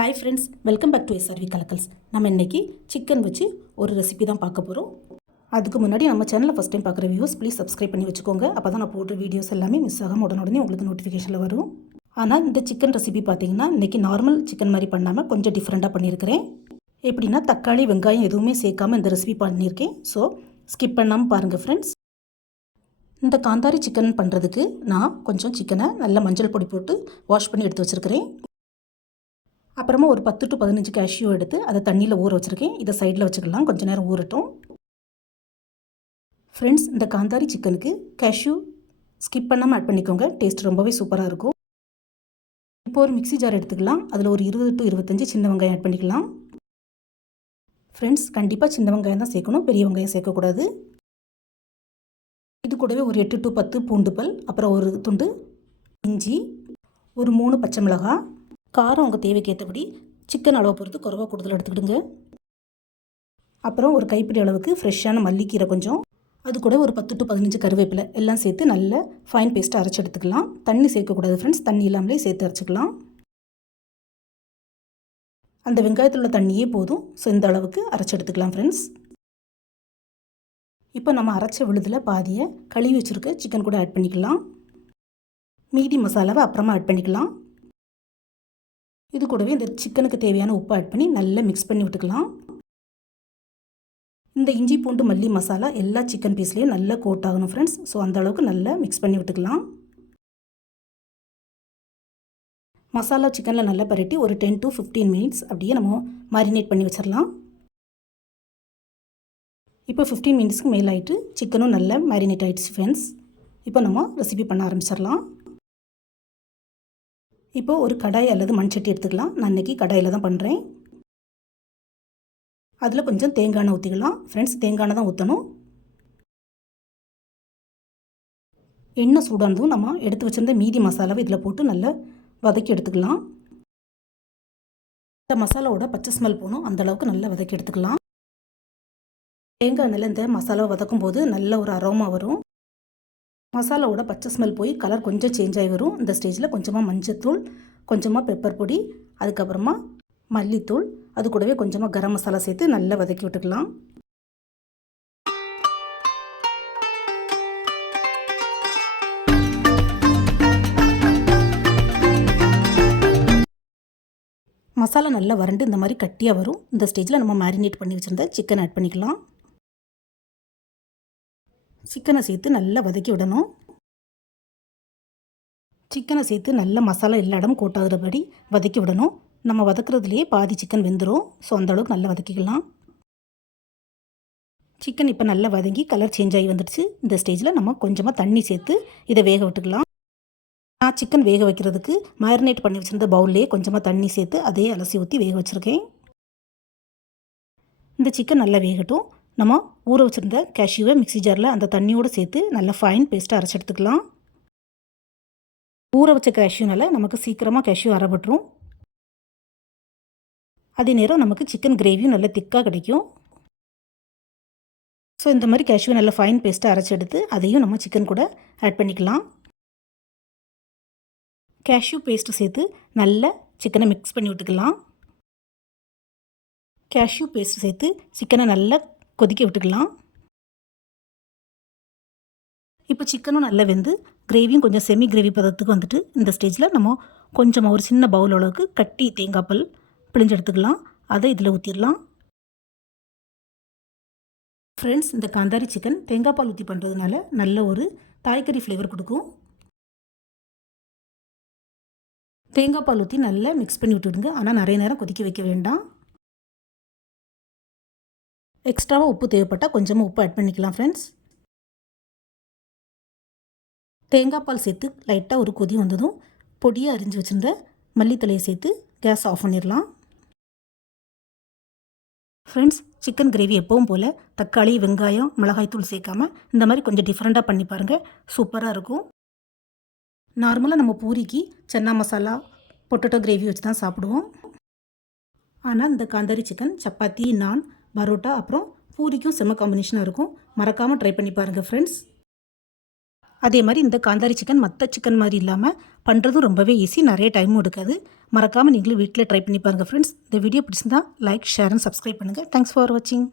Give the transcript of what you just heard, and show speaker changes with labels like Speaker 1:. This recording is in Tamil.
Speaker 1: Hi friends welcome back to SRV கலக்கல்ஸ் நம்ம இன்றைக்கி சிக்கன் வச்சு ஒரு ரெசிபி தான் பார்க்க போகிறோம் அதுக்கு முன்னாடி நம்ம சேனலில் ஃபஸ்ட் டைம் பார்க்குற வியூஸ் ப்ளீஸ் சப்ஸ்கிரைப் பண்ணி வச்சுக்கோங்க. அப்போ தான் நான் போடுற வீடியோஸ் எல்லாமே மிஸ் ஆகாமல் உடனே உங்களுக்கு நோட்டிஃபிகேஷனில் வரும். ஆனால் இந்த சிக்கன் ரெசிபி பார்த்தீங்கன்னா இன்றைக்கி நார்மல் சிக்கன் மாதிரி பண்ணாமல் கொஞ்சம் டிஃப்ரெண்ட்டாக பண்ணியிருக்கிறேன். எப்படின்னா தக்காளி வெங்காயம் எதுவுமே சேர்க்காம இந்த ரெசிபி பண்ணியிருக்கேன். ஸோ ஸ்கிப் பண்ணாமல் பாருங்கள் ஃப்ரெண்ட்ஸ் இந்த காந்தாரி சிக்கன் பண்ணுறதுக்கு நான் கொஞ்சம் சிக்கனை நல்லா மஞ்சள் பொடி போட்டு வாஷ் பண்ணி எடுத்து வச்சுருக்கிறேன். அப்புறமா ஒரு பத்து டு பதினஞ்சு கேஷ்யூ எடுத்து அதை தண்ணியில் ஊற வச்சுருக்கேன். இதை சைடில் வச்சுக்கலாம். கொஞ்சம் நேரம் ஊறட்டும். ஃப்ரெண்ட்ஸ் இந்த காந்தாரி சிக்கனுக்கு கேஷ்யூ ஸ்கிப் பண்ணாமல் ஆட் பண்ணிக்கோங்க. டேஸ்ட் ரொம்பவே சூப்பராக இருக்கும். இப்போ ஒரு மிக்ஸி ஜார் எடுத்துக்கலாம். அதில் ஒரு இருபது டு இருபத்தஞ்சி சின்ன வெங்காயம் ஆட் பண்ணிக்கலாம். ஃப்ரெண்ட்ஸ் கண்டிப்பாக சின்ன வெங்காயம் தான் சேர்க்கணும். பெரிய வெங்காயம் சேர்க்கக்கூடாது. இது கூடவே ஒரு எட்டு டு பத்து பூண்டு பல் அப்புறம் ஒரு துண்டு இஞ்சி ஒரு மூணு பச்சை மிளகாய் காரம் உங்கள் தேவைக்கு ஏற்றபடி சிக்கன் அளவை பொறுத்து குறவா கூடுதல் எடுத்துக்கிடுங்க. அப்புறம் ஒரு கைப்பிடி அளவுக்கு ஃப்ரெஷ்ஷான மல்லிக்கீரை கொஞ்சம். அது கூட ஒரு பத்து டு பதினஞ்சு கருவேப்பிலை எல்லாம் சேர்த்து நல்ல ஃபைன் பேஸ்ட்டாக அரைச்சி எடுத்துக்கலாம். தண்ணி சேர்க்கக்கூடாது ஃப்ரெண்ட்ஸ் தண்ணி இல்லாமலே சேர்த்து அரைச்சிக்கலாம். அந்த வெங்காயத்தில் உள்ள தண்ணியே போதும். ஸோ இந்த அளவுக்கு அரைச்சி எடுத்துக்கலாம் ஃப்ரெண்ட்ஸ் இப்போ நம்ம அரைச்ச விழுதில் பாதியை கழுவி வச்சுருக்க சிக்கன் கூட ஆட் பண்ணிக்கலாம். மீதி மசாலாவை அப்புறமா ஆட் பண்ணிக்கலாம். இது கூடவே இந்த சிக்கனுக்கு தேவையான உப்பு ஆட் பண்ணி நல்லா மிக்ஸ் பண்ணி விட்டுக்கலாம். இந்த இஞ்சி பூண்டு மல்லி மசாலா எல்லா சிக்கன் பீஸ்லேயும் நல்லா கோட் ஆகணும் ஃப்ரெண்ட்ஸ் ஸோ அந்த அளவுக்கு நல்லா மிக்ஸ் பண்ணி விட்டுக்கலாம். மசாலா சிக்கனில் நல்லா பரட்டி ஒரு டென் டு ஃபிஃப்டீன் மினிட்ஸ் அப்படியே நம்ம மேரினேட் பண்ணி வச்சிடலாம் இப்போ ஃபிஃப்டீன் மினிட்ஸ்க்கு மேல் ஆகிட்டு சிக்கனும் நல்லா மேரினேட் ஆகிடுச்சு ஃப்ரெண்ட்ஸ் இப்போ நம்ம ரெசிபி பண்ண ஆரம்பிச்சிடலாம் இப்போது ஒரு கடாய் அல்லது மண் சட்டி எடுத்துக்கலாம். நான் இன்றைக்கி கடாயில் தான் பண்ணுறேன் அதில் கொஞ்சம் தேங்காய் எண்ணெய் ஊற்றிக்கலாம் ஃப்ரெண்ட்ஸ் தேங்காய் எண்ணெய் தான் ஊற்றணும் எண்ணெய் சூடானதும் நம்ம எடுத்து வச்சிருந்த மீதி மசாலாவை இதில் போட்டு நல்லா வதக்கி எடுத்துக்கலாம். இந்த மசாலாவோட பச்சை ஸ்மெல் போகணும் அந்தளவுக்கு நல்லா வதக்கி எடுத்துக்கலாம். தேங்காய் எண்ணெயில் இந்த மசாலாவை வதக்கும் போது நல்ல ஒரு அரோமா வரும். மசாலாவோட பச்சை ஸ்மெல் போய் கலர் கொஞ்சம் சேஞ்ச் ஆகி வரும். இந்த ஸ்டேஜில் கொஞ்சமாக மஞ்சத்தூள் கொஞ்சமாக பெப்பர் பொடி அதுக்கப்புறமா மல்லித்தூள் அது கூடவே கொஞ்சமாக கரம் மசாலா சேர்த்து நல்லா வதக்கி விட்டுக்கலாம். மசாலா நல்லா வறண்டு இந்த மாதிரி கட்டியாக வரும். இந்த ஸ்டேஜில் நம்ம மேரினேட் பண்ணி வச்சுருந்த சிக்கன் ஆட் பண்ணிக்கலாம். சிக்கனை சேர்த்து நல்லா வதக்கி விடணும். சிக்கனை சேர்த்து நல்ல மசாலா எல்லா இடமும் கூட்டாதபடி வதக்கி விடணும். நம்ம வதக்குறதுலேயே பாதி சிக்கன் வெந்துடும் ஸோ அந்தளவுக்கு நல்லா வதக்கிக்கலாம். சிக்கன் இப்போ நல்லா வதங்கி கலர் சேஞ்ச் ஆகி வந்துடுச்சு. இந்த ஸ்டேஜில் நம்ம கொஞ்சமாக தண்ணி சேர்த்து இதை வேக விட்டுக்கலாம். நான் சிக்கன் வேக வைக்கிறதுக்கு மேரினேட் பண்ணி வச்சுருந்த பவுல்லே கொஞ்சமாக தண்ணி சேர்த்து அதே அலசி ஊற்றி வேக வச்சுருக்கேன். இந்த சிக்கன் நல்லா வேகட்டும். நம்ம ஊற வச்சுருந்த கேஷ்யூவை மிக்சி ஜாரில் அந்த தண்ணியோடு சேர்த்து நல்லா ஃபைன் பேஸ்ட்டாக அரைச்சி எடுத்துக்கலாம். ஊற வச்ச கேஷ்யூனால நமக்கு சீக்கிரமாக கேஷ்யூ அரைபட்டுரும். அதே நேரம் நமக்கு சிக்கன் கிரேவியும் நல்லா திக்காக கிடைக்கும். ஸோ இந்த மாதிரி கேஷ்யூ நல்லா ஃபைன் பேஸ்ட்டாக அரைச்சி எடுத்து அதையும் நம்ம சிக்கன் கூட ஆட் பண்ணிக்கலாம். கேஷ்யூ பேஸ்ட்டு சேர்த்து நல்லா சிக்கனை மிக்ஸ் பண்ணி விட்டுக்கலாம். கேஷ்யூ பேஸ்ட்டு சேர்த்து சிக்கனை நல்லா கொதிக்க விட்டுக்கலாம். இப்போ சிக்கனும் நல்லா வெந்து கிரேவியும் கொஞ்சம் செமி கிரேவி பதத்துக்கு வந்துட்டு இந்த ஸ்டேஜில் நம்ம கொஞ்சமாக ஒரு சின்ன பவுல் அளவுக்கு கட்டி தேங்காய் பால் பிழிஞ்சு எடுத்துக்கலாம். அதை இதில் ஊற்றிடலாம் ஃப்ரெண்ட்ஸ் இந்த காந்தாரி சிக்கன் தேங்காய் பால் ஊற்றி பண்ணுறதுனால நல்ல ஒரு தாய்க்கறி ஃப்ளேவர் கொடுக்கும். தேங்காய் பால் ஊற்றி நல்லா மிக்ஸ் பண்ணி விட்டுடுங்க. ஆனால் நிறைய நேரம் கொதிக்க வைக்க வேண்டாம். எக்ஸ்ட்ராவாக உப்பு தேவைப்பட்டால் கொஞ்சமாக உப்பு ஆட் பண்ணிக்கலாம் ஃப்ரெண்ட்ஸ் தேங்காய் பால் சேர்த்து லைட்டாக ஒரு கொதி வந்ததும் பொடியாக அரிஞ்சு வச்சுருந்த மல்லித்தலையை சேர்த்து கேஸ் ஆஃப் பண்ணிடலாம். ஃப்ரெண்ட்ஸ் சிக்கன் கிரேவி எப்பவும் போல் தக்காளி வெங்காயம் மிளகாய்த்தூள் சேர்க்காம இந்த மாதிரி கொஞ்சம் டிஃப்ரெண்ட்டாக பண்ணி பாருங்கள் சூப்பராக இருக்கும். நார்மலாக நம்ம பூரிக்கு சன்னா மசாலா பொட்டேட்டோ கிரேவி வச்சு தான் சாப்பிடுவோம். ஆனால் இந்த காந்தாரி சிக்கன் சப்பாத்தி நான் பரோட்டா அப்புறம் பூரிக்கும் செம்ம காம்பினேஷனாக இருக்கும். மறக்காமல் ட்ரை பண்ணி பாருங்கள் ஃப்ரெண்ட்ஸ் அதே மாதிரி இந்த காந்தாரி சிக்கன் மற்ற சிக்கன் மாதிரி இல்லாமல் பண்ணுறதும் ரொம்பவே ஈஸி நிறைய டைமும் எடுக்காது. மறக்காமல் நீங்களும் வீட்டில் ட்ரை பண்ணி பாருங்கள் ஃப்ரெண்ட்ஸ் இந்த வீடியோ பிடிச்சிருந்தா லைக் ஷேர் அண்ட் சப்ஸ்கிரைப் பண்ணுங்கள் தேங்க்ஸ் ஃபார் வாட்சிங்